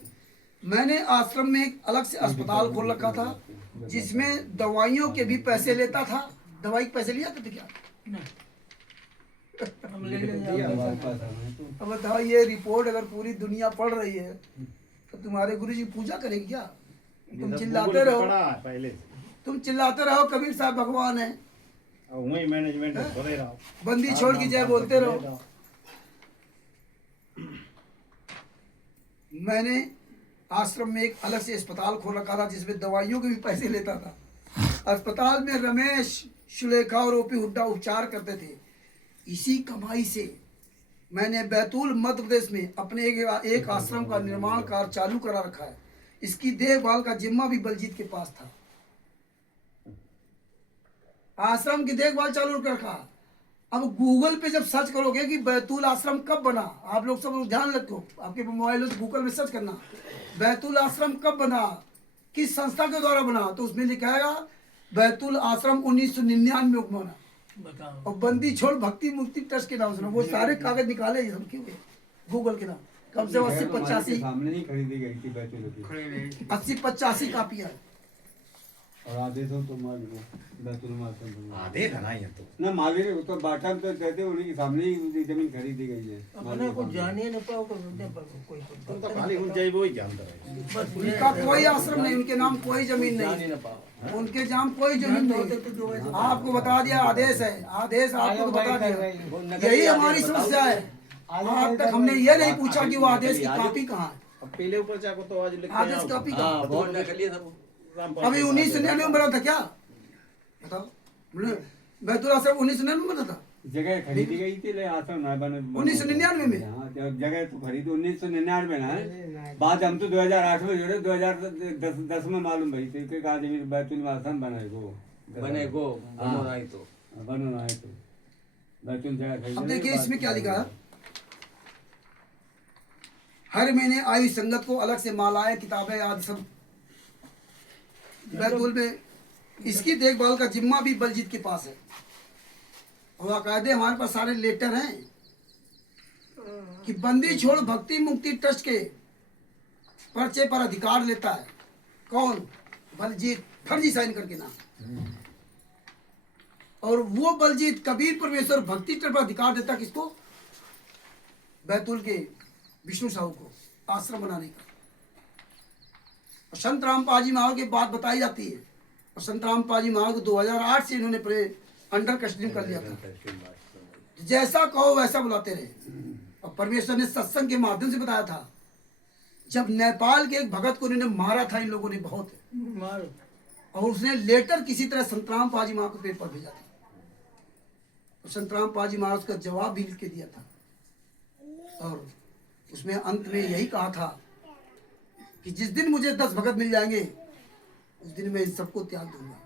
मैंने आश्रम में एक अलग से अस्पताल खोल रखा था, जिसमें दवाइयों के भी पैसे लेता था। दवाई के पैसे लिया थे क्या? अब बताओ, ये रिपोर्ट अगर पूरी दुनिया पढ़ रही है तो तुम्हारे गुरुजी पूजा करेगी क्या? तुम चिल्लाते रहो, कबीर साहब भगवान है, वही मैनेजमेंट करे रहो, बंदी छोड़ की जय बोलते रहो। मैंने आश्रम में एक अलग से अस्पताल खोल रखा था, जिसमें दवाइयों के भी पैसे लेता था। अस्पताल में रमेश, सुलेखा और ओपी हुड्डा उपचार करते थे। इसी कमाई से मैंने बैतूल मध्य प्रदेश में अपने एक आश्रम का निर्माण कार्य चालू करा रखा है। इसकी देखभाल का जिम्मा भी बलजीत के पास था। आश्रम की देखभाल चालू कर रखा। अब गूगल पे जब सर्च करोगे कि बैतूल आश्रम कब बना, आप लोग सब ध्यान रखो, आपके मोबाइल से गूगल में सर्च करना, बैतूल आश्रम कब बना, किस संस्था के द्वारा बना, तो उसमें लिखाएगा बैतूल आश्रम 1999 में बना। और बंदी छोड़ भक्ति मुक्ति ट्रस्ट के नाम से वो सारे कागज निकाले ये सब क्यों गूगल के नाम, कम से कम 80-85 सामने ही खरीदी गई थी बैतूल की, 80-85 कापियां। और आदेश हो तो बैतूल में आधे था ना ये तो ना महावीर तो बाटा तो कहते उन्हीं के सामने ही जमीन खरीदी गई है। अपने को जानिए न पाओ कोई तो खाली उन जाए वो ही जानता है। बस उनका कोई आश्रम नहीं, उनके नाम कोई जमीन नहीं, उनके नाम कोई जमीन नहीं। आपको बता दिया आदेश है, आदेश आपको बता दिया। यही हमारी समस्या है, आज तक हमने ये नहीं पूछा कि वो आदेश की कॉपी कहाँ है। पहले ऊपर चाको तो आज लिख आदेश कॉपी कहाँ है? अभी अभी 1999 में बना था क्या बताओ? बैतूल आश्रम 1999 में बना था। जगह खरीदी गई थी ले आश्रम ना बने 1999 में। हाँ, जगह तो खरीदी 1999 में ना, बाद हम तो 2008 में जोड़े, 2010 में मालूम भाई थे कि कहा जमीन बैतूल में आश्रम बनेगो तो बनो ना तो बैतूल जगह खरीदी। अब देखिए इसमें क्या लिखा है, हर महीने आई संगत को अलग से मालाएं, किताबें आदि सब बैतूल में। इसकी देखभाल का जिम्मा भी बलजीत के पास है और बाकायदे हमारे पास सारे लेटर हैं कि बंदी छोड़ भक्ति मुक्ति ट्रस्ट के पर्चे पर अधिकार लेता है। कौन? बलजीत, फर्जी साइन करके नाम। और वो बलजीत कबीर परमेश्वर भक्ति ट्रस्ट पर अधिकार देता किसको? बैतूल के विष्णु साहू को आश्रम बनाने का। और संत रामपाल जी महाराज की बात बताई जाती है, और संत रामपाल जी महाराज को 2008 से इन्होंने अंडर कस्टडी कर लिया था। जैसा कहो वैसा बुलाते रहे। और परमेश्वर ने सत्संग के माध्यम से बताया था, जब नेपाल के एक भगत को इन्होंने मारा था इन लोगों ने बहुत, मारो और उसने लेटर किसी तरह संत रामपाल जी महाराज को पेपर भेजा था, तो संत रामपाल जी महाराज का जवाब भी लिख के दिया था। और उसमें अंत में यही कहा था कि जिस दिन मुझे 10 भगत मिल जाएंगे उस दिन मैं इन सबको त्याग दूंगा।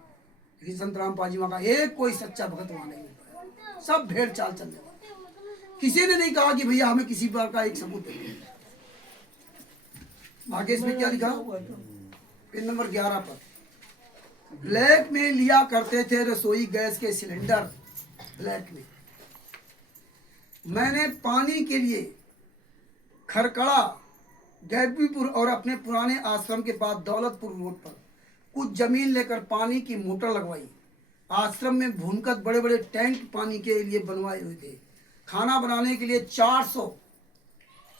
लेकिन संत रामपाल जी महाराज का एक कोई सच्चा भगत वहां नहीं मिल पाया, सब भेड़ चाल चलने वाले। किसी ने नहीं कहा कि भैया हमें किसी बार का एक सबूत दे। आगे इसमें क्या लिखा? पिन नंबर 11 पर, ब्लैक में लिया करते थे रसोई गैस के सिलेंडर, ब्लैक में। मैंने पानी के लिए खरकड़ा, गैबीपुर और अपने पुराने आश्रम के पास दौलतपुर रोड पर कुछ जमीन लेकर पानी की मोटर लगवाई। आश्रम में भूमिगत बड़े बड़े टैंक पानी के लिए बनवाए हुए थे। खाना बनाने के लिए 400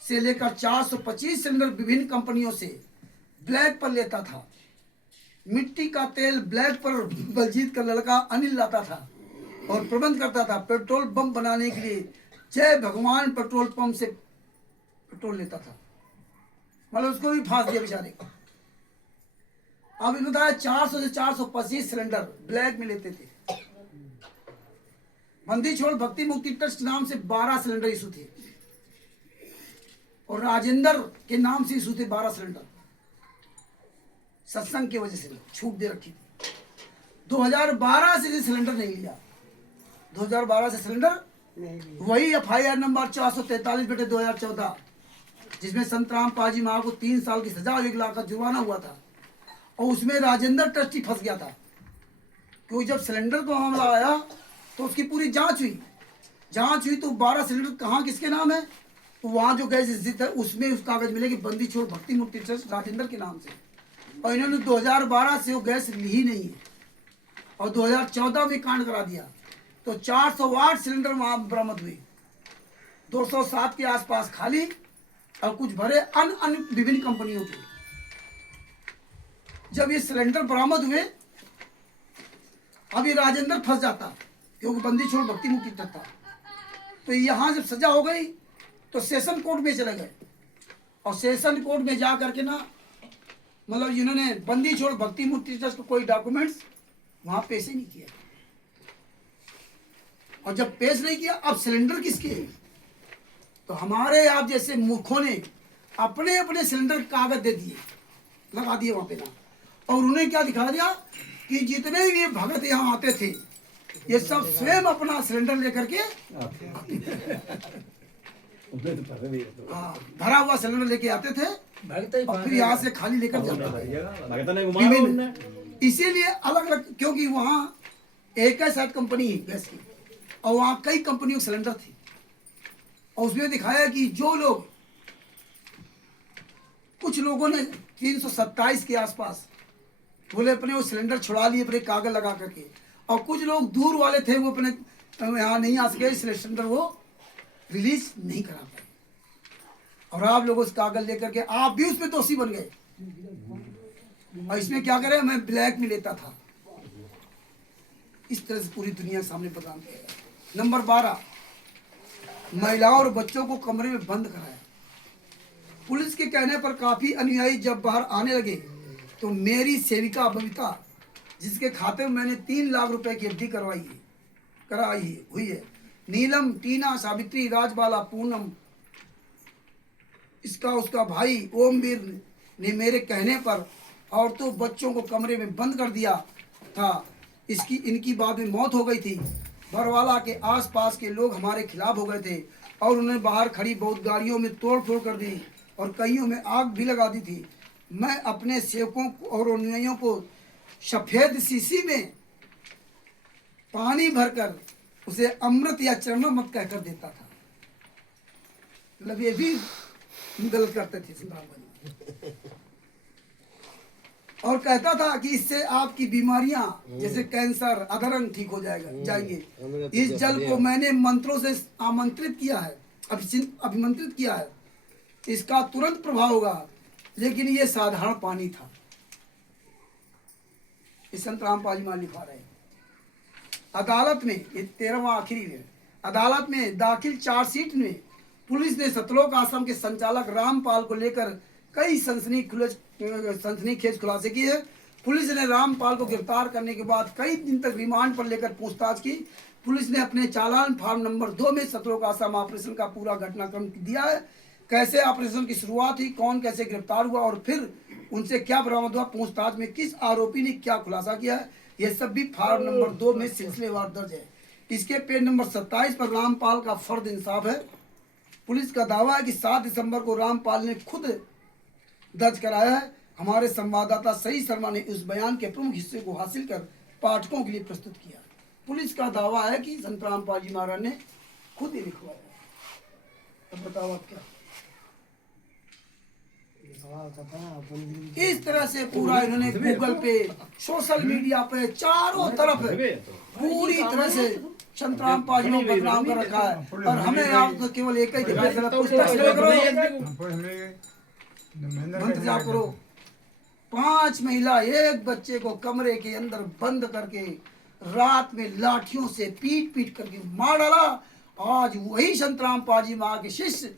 से लेकर 425 सिलेंडर विभिन्न कंपनियों से ब्लैक पर लेता था। मिट्टी का तेल ब्लैक पर बलजीत का लड़का अनिल लाता था और प्रबंध करता था। पेट्रोल पंप बनाने के लिए जय भगवान पेट्रोल पंप से पेट्रोल लेता था। मतलब उसको भी फांस दिया बेचारे को। अब इन बताया 400 से 425 सिलेंडर ब्लैक में लेते थे। बंदी छोड़ भक्ति मुक्ति ट्रस्ट नाम से 12 सिलेंडर इशू थे, और राजेंद्र के नाम से इशू थे 12 सिलेंडर। सत्संग की वजह से छूट दे रखी थी। 2012 से सिलेंडर नहीं लिया, 2012 से सिलेंडर वही FIR नंबर 443/2014, जिसमें संत रामपाल जी महाराज को 3 साल की सजा और 1 लाख का जुर्माना हुआ था। और उसमें राजेंद्र ट्रस्टी फंस गया था, क्योंकि जब सिलेंडर का मामला आया तो उसकी पूरी जांच हुई तो 12 सिलेंडर कहाँ किसके नाम है, तो वहाँ जो गैस स्थित है उसमें उस कागज मिले कि बंदी छोड़ भक्ति मुक्ति ट्रस्ट राजेंद्र के नाम से। और इन्होंने 2012 से वो गैस ली ही नहीं है, और 2014 में कांड करा दिया। तो 408 सिलेंडर वहाँ बरामद हुए, 207 के आसपास खाली और कुछ भरे अन्य विभिन्न कंपनियों के। जब ये सिलेंडर बरामद हुए, अब ये राजेंद्र फंस जाता, क्योंकि बंदी छोड़ भक्ति मुक्ति ट्रस्ट था। तो यहाँ जब सजा हो गई तो सेशन कोर्ट में चले गए, और सेशन कोर्ट में जा करके ना, मतलब जिन्होंने बंदी छोड़ भक्ति मुक्ति ट्रस्ट को कोई डॉक्यूमेंट्स वहां पेश ही नहीं किया। और जब पेश नहीं किया, अब सिलेंडर किसके हैं? तो हमारे आप जैसे मूर्खों ने अपने अपने सिलेंडर कागज दे दिए, लगा दिए वहां पे ना, और उन्हें क्या दिखा दिया कि जितने भी भगत यहाँ आते थे ये सब स्वयं अपना सिलेंडर लेकर के भरा हुआ सिलेंडर लेके आते थे, और फिर यहाँ से खाली लेकर जाते थे। इसीलिए अलग अलग, क्योंकि वहाँ एक ही शायद कंपनी है गैस की, और वहाँ कई कंपनियों के सिलेंडर थी। और उसमें दिखाया कि जो लोग, कुछ लोगों ने 327 के आसपास बोले अपने वो सिलेंडर छुड़ा लिए अपने कागज लगा करके, और कुछ लोग दूर वाले थे वो अपने यहाँ नहीं आ सके, सिलेंडर वो रिलीज नहीं करा पाए। और आप लोग उस कागज लेकर के आप भी उसमें दोषी बन गए। और इसमें क्या करे, मैं ब्लैक में लेता था। इस तरह से पूरी दुनिया के सामने प्रदान किया। नंबर 12, महिलाओं और बच्चों को कमरे में बंद कराया। पुलिस के कहने पर काफी अनुयायी जब बाहर आने लगे तो मेरी सेविका बबीता, जिसके खाते में मैंने 3 लाख रुपए की FD कराई हुई है, नीलम, टीना, सावित्री, राजबाला, पूनम, इसका उसका भाई ओमवीर ने मेरे कहने पर औरतों बच्चों को कमरे में बंद कर दिया था। इनकी बाद में मौत हो गई थी। बरवाला के आसपास के लोग हमारे खिलाफ हो गए थे और उन्होंने बाहर खड़ी बहुत गाड़ियों में तोड़ फोड़ कर दी और कईयों में आग भी लगा दी थी। मैं अपने सेवकों और अनुयायियों को सफेद शीशी में पानी भरकर उसे अमृत या चरणामृत कहकर देता था। मतलब ये भी गलत करते थे सिंगार। और कहता था कि इससे आपकी बीमारियां जैसे कैंसर, अधरंग ठीक हो जाएंगे। इस जल को मैंने मंत्रों से आमंत्रित किया है, अभिमंत्रित किया है, इसका तुरंत प्रभाव होगा। लेकिन ये साधारण पानी था। इस संत रामपाल जी महाराज लिखा रहे हैं। अदालत में, ये 13वां आखिरी है, अदालत में दाखिल चार्जशीट में पुलिस ने सतलोक आश्रम के संचालक रामपाल को लेकर कई सनसनीखेज खुलासे किए। पुलिस ने रामपाल को गिरफ्तार करने के बाद कई दिन तक रिमांड पर लेकर पूछताछ की। पुलिस ने अपने चालान फार्म नंबर 2 में सतलोक आश्रम ऑपरेशन का पूरा घटनाक्रम दिया है। कैसे ऑपरेशन की शुरुआत हुई, कौन कैसे गिरफ्तार हुआ और फिर उनसे क्या बरामद हुआ, पूछताछ में किस आरोपी ने क्या खुलासा किया है, यह सब भी फार्म नंबर 2 में सिलसिलेवार दर्ज है। इसके पेज नंबर 27 पर रामपाल का फर्द इंसाफ है। पुलिस का दावा है कि 7 दिसंबर को रामपाल ने खुद दर्ज कराया है। हमारे संवाददाता सई शर्मा ने उस बयान के प्रमुख हिस्से को हासिल कर पाठकों के लिए प्रस्तुत किया। पुलिस का दावा है कि संत रामपाल जी महाराज ने खुद ही लिखवाया। अब बताओ आप क्या। इस तरह से पूरा इन्होंने गूगल पे, सोशल मीडिया पे, चारों तरफ पूरी तरह से संत रामपाल जी को बदनाम कर रखा है। और हमें आप तो केवल एक ही दिखाई दे रहा, पूछताछ करो। 5 महिला एक बच्चे को कमरे के अंदर बंद करके रात में लाठियों से पीट पीट करके मार डाला। आज वही संत रामपाल जी महाराज के शिष्य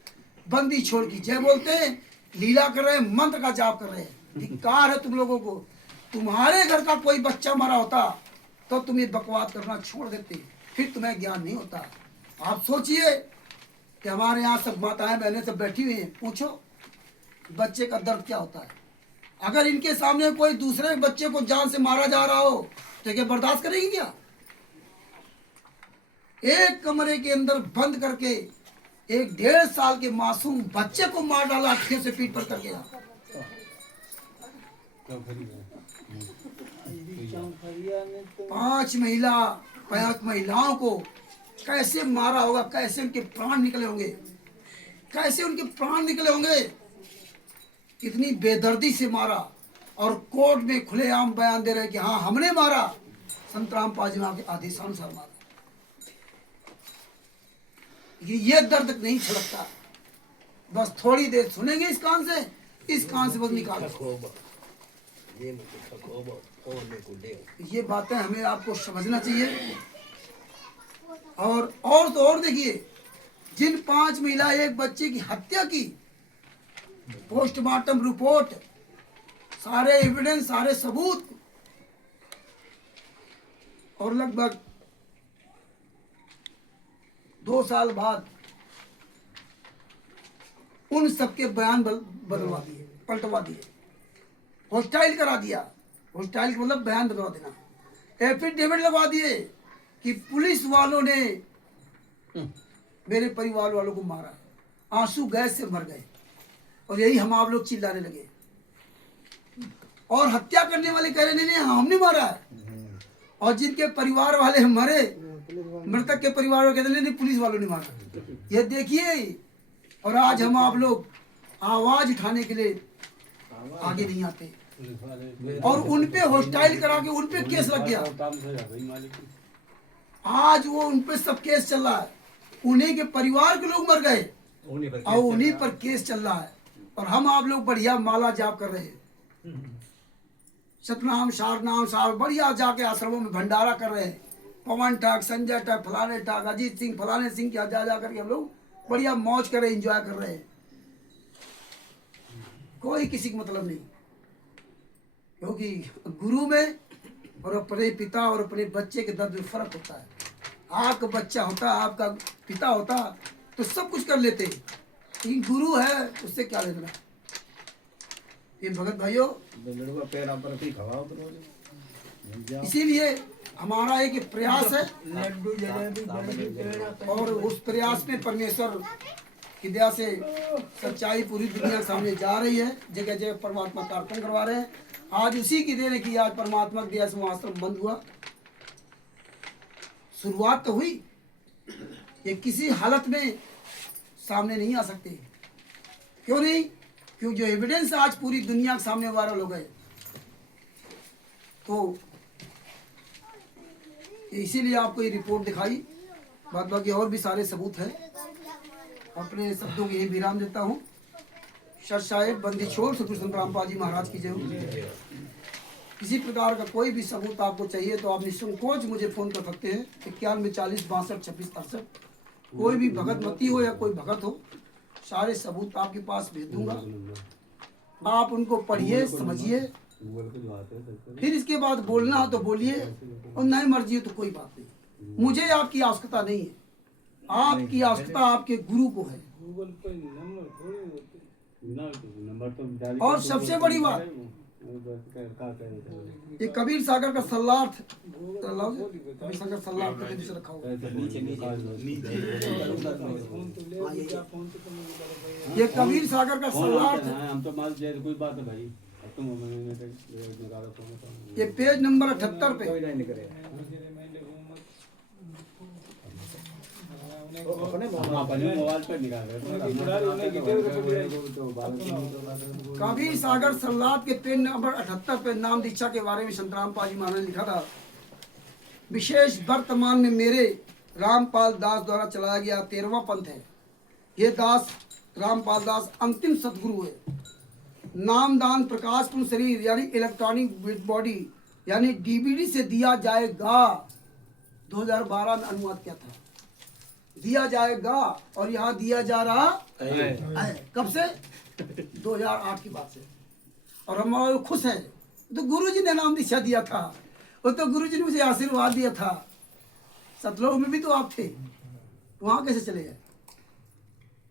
बंदी छोड़ की जय बोलते हैं, लीला कर रहे हैं, मंत्र का जाप कर रहे हैं। धिक्कार है तुम लोगों को। तुम्हारे घर का कोई बच्चा मरा होता तो तुम ये बकवास करना छोड़ देते, फिर तुम्हें ज्ञान नहीं होता। आप सोचिए कि हमारे यहाँ सब माताएं बहनें सब बैठी हुई हैं, पूछो बच्चे का दर्द क्या होता है। अगर इनके सामने कोई दूसरे बच्चे को जान से मारा जा रहा हो तो क्या बर्दाश्त करेगी क्या? एक कमरे के अंदर बंद करके एक 1.5 साल के मासूम बच्चे को मार डाला, लाठियों से पीठ पर करके। 5 महिलाओं को कैसे मारा होगा, कैसे उनके प्राण निकले होंगे, कैसे उनके प्राण निकले होंगे। कितनी बेदर्दी से मारा और कोर्ट में खुलेआम बयान दे रहे कि हाँ हमने मारा, संत रामपाल जी के आदेशानुसार मारा। ये दर्द नहीं छलकता। बस थोड़ी देर सुनेंगे इस कान से, इस कान से बस निकाल। ये बातें हमें आपको समझना चाहिए। और तो और देखिए, जिन 5 महिला एक बच्चे की हत्या की, पोस्टमार्टम रिपोर्ट, सारे एविडेंस, सारे सबूत, और लगभग 2 साल बाद उन सबके बयान बदलवा दिए, पलटवा दिए, हॉस्टाइल करा दिया। हॉस्टाइल मतलब बयान बदलवा देना। एफिडेविट लगवा दिए कि पुलिस वालों ने मेरे परिवार वालों को मारा, आंसू गैस से मर गए। और यही हम आप लोग चिल्लाने लगे। और हत्या करने वाले कह रहे नहीं हमने मारा है। और जिनके परिवार वाले मरे, मृतक के परिवार वाले कहते नहीं पुलिस वालों ने मारा। ये देखिए, और आज हम आप लोग आवाज उठाने के लिए आगे नहीं आते। और उनपे हॉस्टाइल करा के उनपे केस लग गया। आज वो उनपे सब केस चल रहा है। उन्हीं के परिवार के लोग मर गए और उन्हीं पर केस चल रहा है। और हम आप लोग बढ़िया माला जाप कर रहे हैं, सतनाम शारनाम साहब बढ़िया जाके आश्रमों में भंडारा कर रहे हैं। पवन ठाक, संजय ठाक, फलाने ठाक, अजीत सिंह, फलाने सिंह के जा करके हम लोग बढ़िया मौज कर रहे हैं, एंजॉय कर रहे हैं। कोई किसी को मतलब नहीं, क्योंकि गुरु में और अपने पिता और अपने बच्चे के दर्द में फर्क होता है। आपका बच्चा होता, आपका पिता होता तो सब कुछ कर लेते, लेकिन गुरु है उससे क्या लेना। ये भगत भाइयों, इसीलिए हमारा एक प्रयास है और उस प्रयास में परमेश्वर की दया से सच्चाई पूरी दुनिया के सामने जा रही है। जगह जगह परमात्मा कार्यक्रम करवा रहे हैं। आज उसी की देन की आज परमात्मा की दया से वो आश्रम बंद हुआ। शुरुआत तो हुई, ये किसी हालत में सामने नहीं आ सकते। क्यों नहीं? क्योंकि जो एविडेंस आज पूरी दुनिया के सामने वायरल हो गए, तो इसीलिए आपको ये रिपोर्ट दिखाई। बाद बाकी और भी सारे सबूत हैं। अपने शब्दों के यही विराम देता हूँ। सर साहेब बंदी छोड़ श्री कृष्ण रामपाल जी महाराज की जय हो। किसी प्रकार का कोई भी सबूत आपको चाहिए तो आप निसंकोच मुझे फ़ोन कर सकते हैं 91 40 62 26 68। कोई भी भगत मती हो या कोई भगत हो, सारे सबूत आपके पास भेज दूंगा। आप उनको पढ़िए, समझिए, फिर इसके बाद बोलना हो तो बोलिए, और नहीं मर्जी हो तो कोई बात नहीं। मुझे आपकी आवश्यकता नहीं है, आपकी आवश्यकता आपके गुरु को है। और सबसे बड़ी बात, ये कबीर सागर का सल्लार्थ, कबीर सागर सल्लार्थ का नीचे रखा हुआ है। ये कबीर सागर का सल्लार्थ, हम तो मान जाए कोई बात है भाई, तुम ये पेज नंबर 78 पे। मोबाइल पर निकाल कबीर सागर सल्लात के पेज नंबर 78 पे नाम दीक्षा के बारे में संत रामपाल जी महाराज ने लिखा था। विशेष वर्तमान में मेरे रामपाल दास द्वारा चलाया गया 13वां पंथ है। ये दास रामपाल दास अंतिम सदगुरु है। नामदान प्रकाशपूर्ण शरीर यानी इलेक्ट्रॉनिक बॉडी यानी डीवीडी से दिया जाएगा। 2012 में अनुवाद किया था, दिया जाएगा, और यहाँ दिया जा रहा है। कब से? 2008 की बात से। और हम लोग खुश हैं। तो गुरु जी ने नाम दीक्षा दिया था, वो तो गुरु जी ने मुझे आशीर्वाद दिया था। सतलोक में भी तो आप थे, वहाँ कैसे चले गए?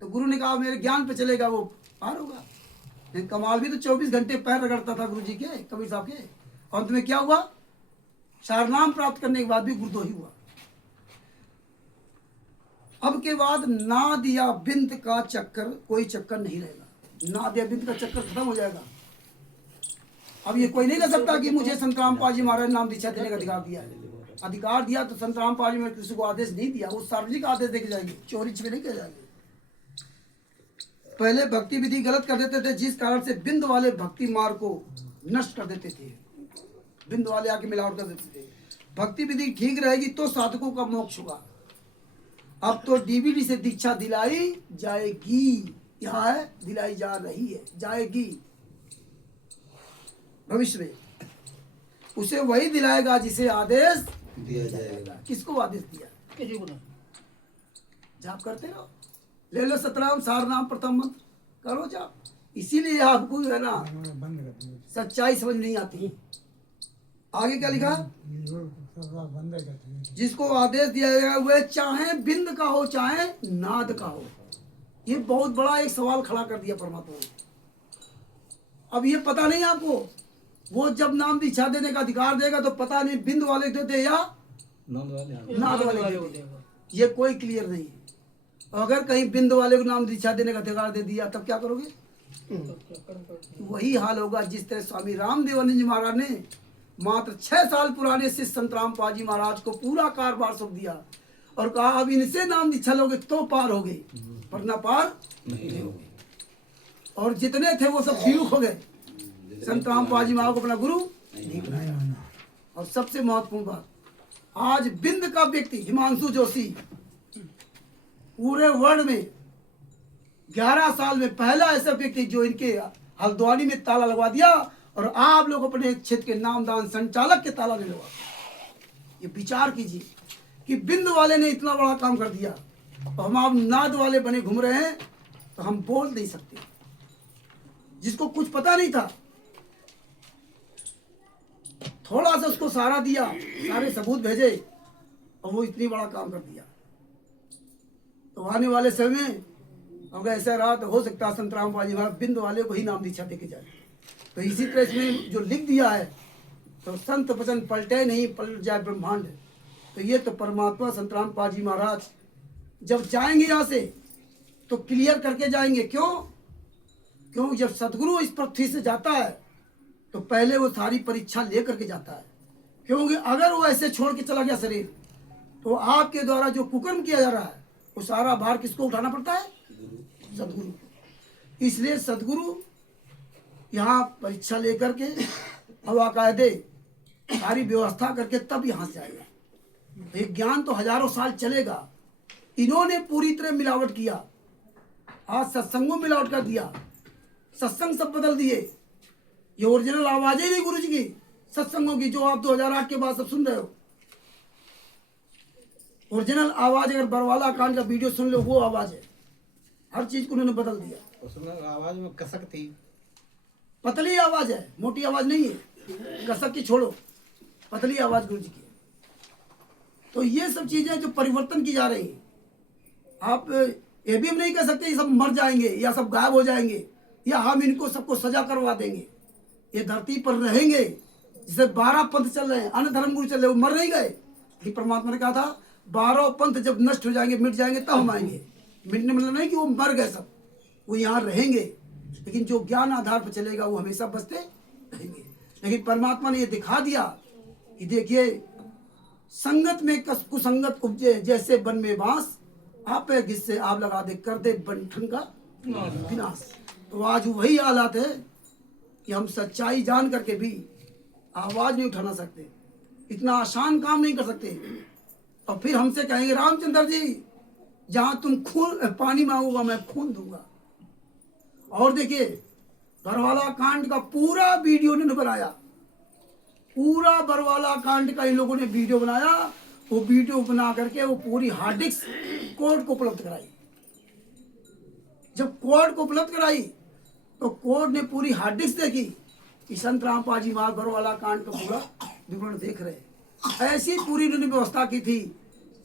तो गुरु ने कहा मेरे ज्ञान पे चलेगा वो पार होगा। लेकिन कमाल भी तो 24 घंटे पैर रगड़ता था गुरु जी के, कबीर साहब के। और तुम्हें क्या हुआ? शारनाम प्राप्त करने के बाद भी गुरुद्रोही हुआ। अब के बाद ना दिया बिंद का चक्कर, कोई चक्कर नहीं रहेगा। ना दिया बिंद का चक्कर खत्म हो जाएगा। अब ये कोई नहीं कह सकता कि मुझे संत रामपाल जी महाराज नाम दीक्षा देने का अधिकार दिया है। अधिकार दिया तो संत रामपाल जी महाराज किसी को आदेश नहीं दिया, वो सार्वजनिक आदेश देके जाएंगे, चोरी छिपे नहीं कर जाएंगे। पहले भक्ति विधि गलत कर देते थे, जिस कारण से बिंद वाले भक्ति मार्ग को नष्ट कर देते थे। बिंद वाले आके मिलावट कर देते थे। भक्ति विधि ठीक रहेगी तो साधकों का मोक्ष होगा। अब तो डीवीडी से दीक्षा दिलाई जाएगी, यहाँ है दिलाई जा रही है, जाएगी भविष्य में। उसे वही दिलाएगा जिसे आदेश दिया जाएगा। किसको आदेश दिया? किसी को नहीं। जाप करते रहो, ले लो सतराम सारनाम प्रथम मंत्र, करो जाप। इसीलिए आपको है ना सच्चाई समझ नहीं आती। आगे क्या लिखा? जिसको आदेश दिया जाएगा वह चाहे बिंद का हो चाहे नाद का हो। ये बहुत बड़ा एक सवाल खड़ा कर दिया परमात्मा ने। अब ये पता नहीं आपको, वो जब नाम दीक्षा देने का अधिकार देगा तो पता नहीं बिंद वाले देते या नाद वाले देते, ये कोई क्लियर नहीं है। अगर कहीं बिंद वाले को नाम दीक्षा देने का अधिकार दे दिया तब क्या करोगे? वही हाल होगा जिस तरह स्वामी रामदेवानंद जी महाराज ने मात्र 6 साल पुराने शिष्य संत रामपाल जी महाराज को पूरा कारभार सौंप दिया और कहा अब इनसे नाम दीक्षा लोगे तो पार होगे, वरना पार नहीं होगे। और जितने थे वो सब विमुख हो गए। संत रामपाल जी महाराज को अपना गुरु नहीं बनाया। और सबसे महत्वपूर्ण बात, आज बिंद का व्यक्ति हिमांशु जोशी पूरे वर्ल्ड में 11 साल में पहला ऐसा व्यक्ति जो इनके हल्द्वानी में ताला लगवा दिया और आप लोग अपने क्षेत्र के नामदान संचालक के ताला नहीं लगवा। ये विचार कीजिए कि बिंद वाले ने इतना बड़ा काम कर दिया और हम आप नाद वाले बने घूम रहे हैं, तो हम बोल नहीं सकते। जिसको कुछ पता नहीं था, थोड़ा सा उसको सहारा दिया, सारे सबूत भेजे और वो इतनी बड़ा काम कर दिया। तो आने वाले समय में अगर ऐसा रहा तो हो सकता है संत रामपाल जी महाराज बिंद वाले को ही नाम दीक्षा देके जाए। तो इसी तरह इसमें जो लिख दिया है तो संत वचन पलटे नहीं पलट जाए ब्रह्मांड। तो ये तो परमात्मा संत रामपाल जी महाराज जब जाएंगे यहाँ से तो क्लियर करके जाएंगे। क्यों? क्योंकि जब सदगुरु इस पृथ्वी से जाता है तो पहले वो सारी परीक्षा लेकर के जाता है। क्योंकि अगर वो ऐसे छोड़ के चला गया शरीर तो आपके द्वारा जो कुकर्म किया जा रहा है वो सारा भार किसको उठाना पड़ता है? सदगुरु। इसलिए सदगुरु यहाँ परीक्षा लेकर के और बाकायदे सारी व्यवस्था करके तब यहाँ से जाएगा। ये ज्ञान तो हजारों साल चलेगा। इन्होंने पूरी तरह मिलावट किया। आज सत्संगों में मिलावट कर दिया, सत्संग सब बदल दिए। ये ओरिजिनल आवाजें नहीं गुरु जी की सत्संगों की, जो आप 2008 के बाद सब सुन रहे हो। ओरिजिनल आवाज अगर बरवाला कांड का वीडियो सुन लो, वो आवाज है। हर चीज को उन्होंने बदल दिया। उसमें आवाज में कसक थी, पतली आवाज है, मोटी आवाज नहीं है। कसक की छोड़ो, पतली आवाज गुरु जी की है। तो ये सब चीजें जो परिवर्तन की जा रही है, आप ये भी हम नहीं कह सकते ये सब मर जाएंगे या सब गायब हो जाएंगे या हम इनको सबको सजा करवा देंगे। ये धरती पर रहेंगे। जैसे 12 पंथ चल रहे हैं, अन्य धर्म गुरु चल रहे, वो मर नहीं गए। लेकिन परमात्मा ने कहा था 12 पंथ जब नष्ट हो जाएंगे, मिट जाएंगे, तब हम आएंगे। मिटने मतलब नहीं कि वो मर गए सब, वो यहाँ रहेंगे। लेकिन जो ज्ञान आधार पर चलेगा वो हमेशा बचते रहेंगे। लेकिन परमात्मा ने ये दिखा दिया कि देखिए, संगत में कुसंगत उपजे, जैसे वन में बांस, आप जिससे आप लगा दे, कर दे बंठन का विनाश। तो आज वही हालात है कि हम सच्चाई जान करके भी आवाज नहीं उठाना सकते, इतना आसान काम नहीं कर सकते। और फिर हमसे कहेंगे रामचंद्र जी, जहां तुम खून पानी मांगोगा मैं खून दूंगा। और देखिए, बरवाला कांड का पूरा वीडियो ने बनाया, पूरा बरवाला कांड का इन लोगों ने वीडियो बनाया। वो वीडियो बना करके वो पूरी हार्ड डिस्क कोर्ट को उपलब्ध कराई। जब कोर्ट को उपलब्ध कराई तो कोर्ट ने पूरी हार्ड डिस्क देखी कि संत रामपाल जी महाराज बरवाला कांड का पूरा विवरण देख रहे हैं। ऐसी पूरी उन्होंने व्यवस्था की थी।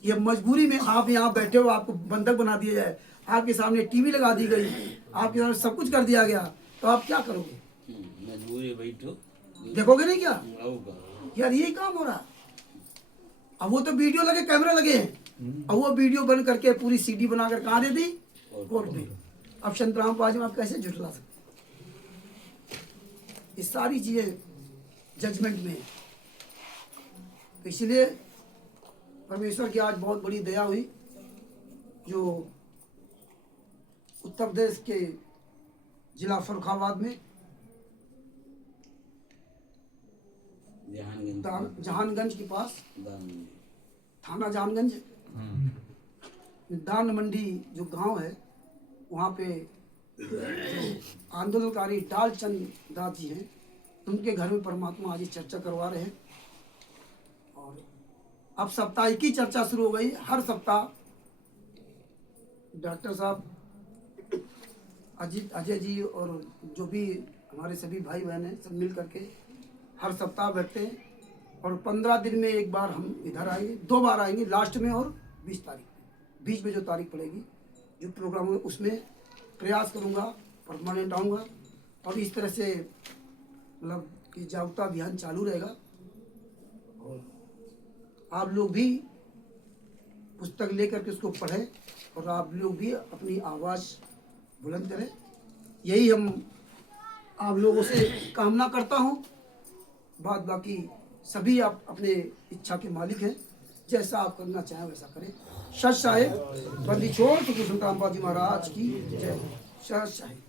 ये मजबूरी में आप यहाँ बैठे हो, आपको बंधक बना दिया जाए, आपके सामने टीवी लगा दी गई, आपके सामने सब कुछ कर दिया गया, तो आप क्या करोगे? मजबूरी बैठो, देखोगे नहीं क्या आऊगा। यार यही काम हो रहा। अब वो तो वीडियो लगे, कैमरे लगे हैं, अब वो वीडियो बन करके पूरी सीडी बनाकर कहाँ दे दी? कोर्ट में। अब संत रामपाल जी आप कैसे झुठला सकते? ये सारी चीजें जजमेंट में। तो इसलिए परमेश्वर की आज बहुत बड़ी दया हुई, जो उत्तर प्रदेश के जिला फर्रुखाबाद में जहानगंज के पास, थाना जहानगंज, दान मंडी जो गांव है, वहाँ पे जो आंदोलनकारी डालचंद दास जी हैं, उनके घर में परमात्मा आज चर्चा करवा रहे हैं। और अब साप्ताहिक की चर्चा शुरू हो गई। हर सप्ताह डॉक्टर साहब, अजय जी और जो भी हमारे सभी भाई बहन हैं, सब मिल करके हर सप्ताह बैठते हैं। और 15 दिन में एक बार हम इधर आएंगे, 2 बार आएंगे, लास्ट में और 20 तारीख में। बीच में जो तारीख पड़ेगी, जो प्रोग्राम है, उसमें प्रयास करूंगा, परमानेंट आऊँगा। और इस तरह से मतलब कि जागरूकता अभियान चालू रहेगा। और आप लोग भी पुस्तक लेकर के उसको पढ़ें और आप लोग भी अपनी आवाज़ बुलंद करें। यही हम आप लोगों से कामना करता हूँ। बात बाकी सभी आप अपने इच्छा के मालिक हैं, जैसा आप करना चाहें वैसा करें। सच साहेब बंदी छोड़ तो कृष्ण रामपाल जी महाराज की जय। सच साहेब।